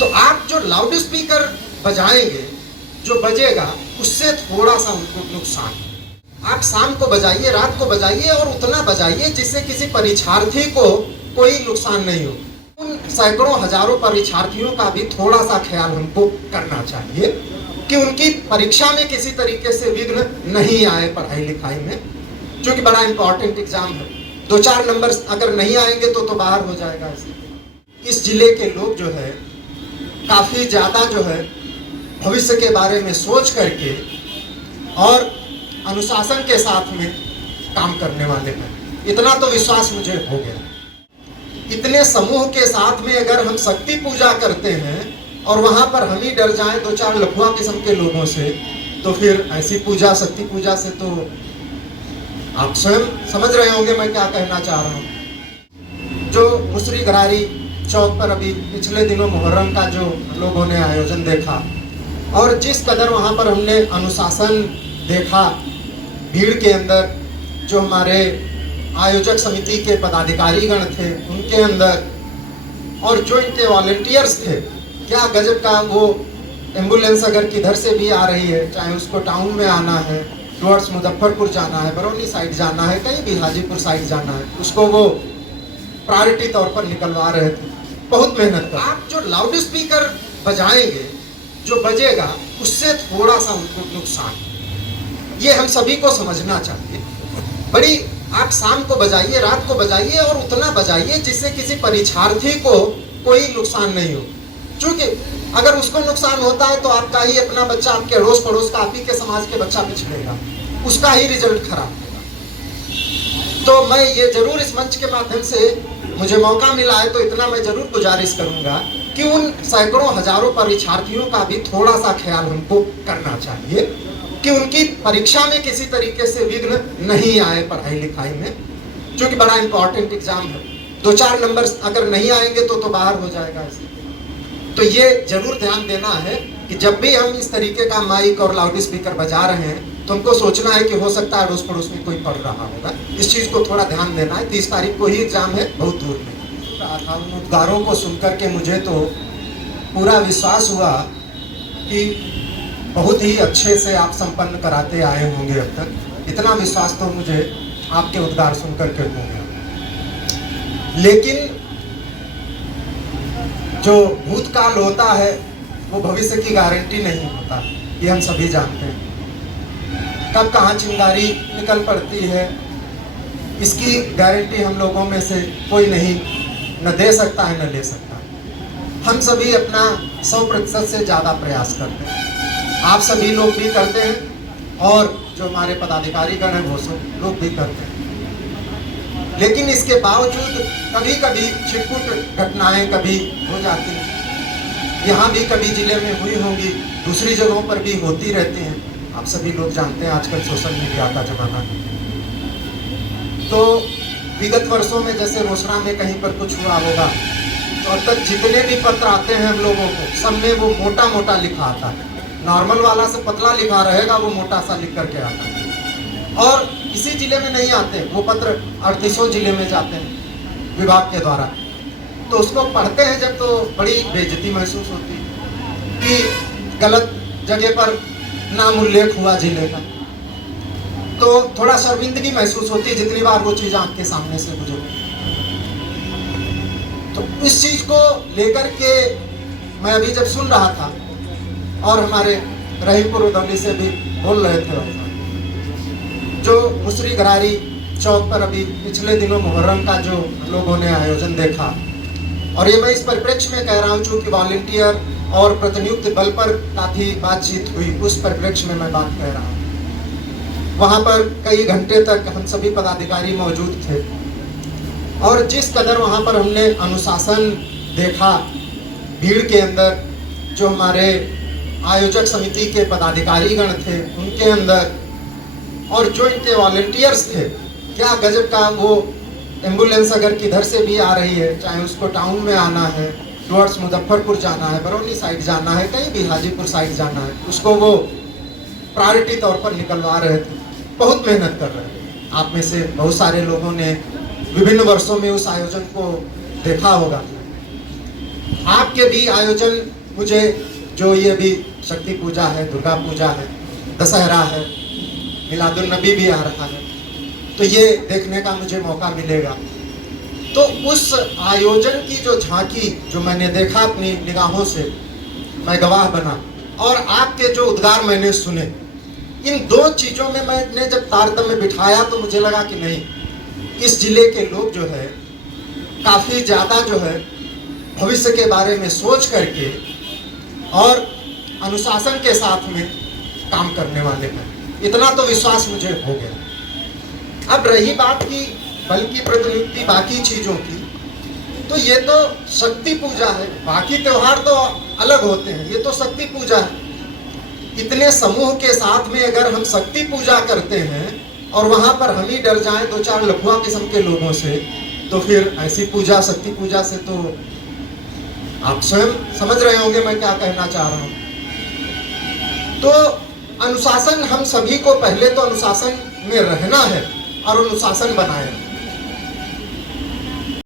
तो आप जो लाउड स्पीकर बजाएंगे, जो बजेगा, उससे थोड़ा सा उनको नुकसान। आप शाम को बजाइए, रात को बजाइए, और उतना बजाइए जिससे किसी परीक्षार्थी को कोई नुकसान नहीं हो। उन सैकड़ों हजारों परीक्षार्थियों का भी थोड़ा सा ख्याल हमको करना चाहिए कि उनकी परीक्षा में किसी तरीके से विघ्न नहीं आए पढ़ाई लिखाई में, जो कि बड़ा इंपॉर्टेंट एग्जाम है। 2-4 नंबर अगर नहीं आएंगे तो बाहर हो जाएगा। इस जिले के लोग जो है काफ़ी ज़्यादा जो है भविष्य के बारे में सोच करके और अनुशासन के साथ में काम करने वाले हैं। इतना तो विश्वास मुझे हो गया। इतने समूह के साथ में अगर हम शक्ति पूजा करते हैं और वहाँ पर हम ही डर जाएं 2-4 लफुआ किस्म के लोगों से, तो फिर ऐसी पूजा, शक्ति पूजा से तो आप स्वयं समझ रहे होंगे मैं क्या कहना चाह रहा हूँ। जो मुसरी घरारी चौक पर अभी पिछले दिनों मुहर्रम का जो लोगों ने आयोजन देखा, और जिस कदर वहाँ पर हमने अनुशासन देखा, भीड़ के अंदर जो हमारे आयोजक समिति के पदाधिकारीगण थे उनके अंदर, और जो इनके वॉलंटियर्स थे, क्या गजब का। वो एम्बुलेंस अगर किधर से भी आ रही है, चाहे उसको टाउन में आना है, टुवर्ड्स मुजफ्फरपुर जाना है, बरौनी साइड जाना है, कहीं भी हाजीपुर साइड जाना है, उसको वो प्रायोरिटी तौर पर निकलवा रहे थे। बहुत मेहनत कर। आप जो लाउड स्पीकर बजाएंगे, जो बजेगा, उससे थोड़ा सा उनको नुकसान, ये हम सभी को समझना चाहिए। बड़ी आप शाम को बजाइए, रात को बजाइए, और उतना बजाइए जिससे किसी परीक्षार्थी को कोई नुकसान नहीं हो। क्योंकि अगर उसको नुकसान होता है तो आपका ही अपना बच्चा, आपके अड़ोस पड़ोस का, आप ही के समाज के बच्चा पिछड़ेगा, उसका ही रिजल्ट खराब होगा। तो मैं ये जरूर इस मंच के माध्यम से, मुझे मौका मिला है तो इतना मैं जरूर गुजारिश करूंगा कि उन सैकड़ों हजारों परीक्षार्थियों का भी थोड़ा सा ख्याल हमको करना चाहिए कि उनकी परीक्षा में किसी तरीके से विघ्न नहीं आए पढ़ाई लिखाई में, जो कि बड़ा इंपॉर्टेंट एग्जाम है। 2-4 नंबर अगर नहीं आएंगे तो बाहर हो जाएगा। तो ये जरूर ध्यान देना है कि जब भी हम इस तरीके का माइक और लाउड स्पीकर बजा रहे हैं तो हमको सोचना है कि हो सकता है अड़ोस पड़ोस में कोई पढ़ रहा होगा। इस चीज़ को थोड़ा ध्यान देना है। 30 तारीख को ही एग्जाम है, बहुत दूर में। था उन उद्गारों को सुनकर के मुझे तो पूरा विश्वास हुआ कि बहुत ही अच्छे से आप संपन्न कराते आए होंगे अब तक। इतना विश्वास तो मुझे आपके उद्गार सुन करके हो गया। लेकिन जो भूतकाल होता है वो भविष्य की गारंटी नहीं होता, ये हम सभी जानते हैं। कब कहाँ चिंगारी निकल पड़ती है, इसकी गारंटी हम लोगों में से कोई नहीं न दे सकता है न ले सकता। हम सभी अपना 100% से ज़्यादा प्रयास करते हैं। आप सभी लोग भी करते हैं और जो हमारे पदाधिकारीगण हैं वो सब लोग भी करते हैं। लेकिन इसके बावजूद कभी कभी छिटपुट घटनाएं कभी हो जाती हैं। यहाँ भी कभी जिले में हुई होंगी, दूसरी जगहों पर भी होती रहती हैं। आप सभी लोग जानते हैं आजकल सोशल मीडिया का जमाना है। तो विगत वर्षों में जैसे रोसड़ा में कहीं पर कुछ हुआ होगा तो अब तक जितने भी पत्र आते हैं हम लोगों को, सब में वो मोटा मोटा लिखा आता है। नॉर्मल वाला से पतला लिखा रहेगा, वो मोटा सा लिख करके आता है। और इसी जिले में नहीं आते वो पत्र, 38 जिले में जाते हैं विभाग के द्वारा। तो उसको पढ़ते हैं जब, तो बड़ी बेइज्जती महसूस होती है कि गलत जगह पर नाम उल्लेख हुआ जिले का। तो थोड़ा शर्मिंदगी महसूस होती है जितनी बार वो चीज़ आँख के सामने से गुजरती। तो इस चीज़ को लेकर के मैं अभी जब सुन रहा था, और हमारे रहीमपुर उदौली से भी बोल रहे थे, जो मुसरी घरारी चौक पर अभी पिछले दिनों मुहर्रम का जो लोगों ने आयोजन देखा, और ये मैं इस परिप्रेक्ष्य में कह रहा हूँ चूँकि वॉलंटियर और प्रतिनियुक्त बल पर काफ़ी बातचीत हुई, उस परिप्रेक्ष्य में मैं बात कह रहा हूँ। वहाँ पर कई घंटे तक हम सभी पदाधिकारी मौजूद थे, और जिस कदर वहाँ पर हमने अनुशासन देखा, भीड़ के अंदर जो हमारे आयोजक समिति के पदाधिकारीगण थे उनके अंदर, और जो इनके वॉलंटियर्स थे, क्या गजब का। वो एम्बुलेंस अगर किधर से भी आ रही है, चाहे उसको टाउन में आना है, टुवर्ड्स मुजफ्फरपुर जाना है, बरौनी साइड जाना है, कहीं भी हाजीपुर साइड जाना है, उसको वो प्रायोरिटी तौर पर निकलवा रहे थे। बहुत मेहनत कर रहे थे। आप में से बहुत सारे लोगों ने विभिन्न वर्षों में उस आयोजन को देखा होगा। आपके भी आयोजन मुझे, जो ये भी शक्ति पूजा है, दुर्गा पूजा है, दशहरा है, मिलादुन नबी भी आ रहा है, तो ये देखने का मुझे मौका मिलेगा। तो उस आयोजन की जो झांकी जो मैंने देखा अपनी निगाहों से, मैं गवाह बना, और आपके जो उद्गार मैंने सुने, इन दो चीज़ों में मैंने जब तारतम्य बिठाया तो मुझे लगा कि नहीं, इस जिले के लोग जो है काफ़ी ज़्यादा जो है भविष्य के बारे में सोच करके और अनुशासन के साथ में काम करने वाले हैं। इतना तो विश्वास मुझे हो गया। अब रही बात की बल की प्रतिनिधि बाकी चीज़ों की, तो ये तो शक्ति पूजा है, बाकी त्यौहार तो अलग होते हैं, ये तो शक्ति पूजा है। इतने समूह के साथ में अगर हम शक्ति पूजा करते हैं और वहाँ पर हम ही डर जाएं दो चार लफुआ किस्म के लोगों से, तो फिर ऐसी पूजा, शक्ति पूजा से तो आप स्वयं समझ रहे होंगे मैं क्या कहना चाह रहा हूँ। तो अनुशासन, हम सभी को पहले तो अनुशासन में रहना है और अनुशासन बनाए।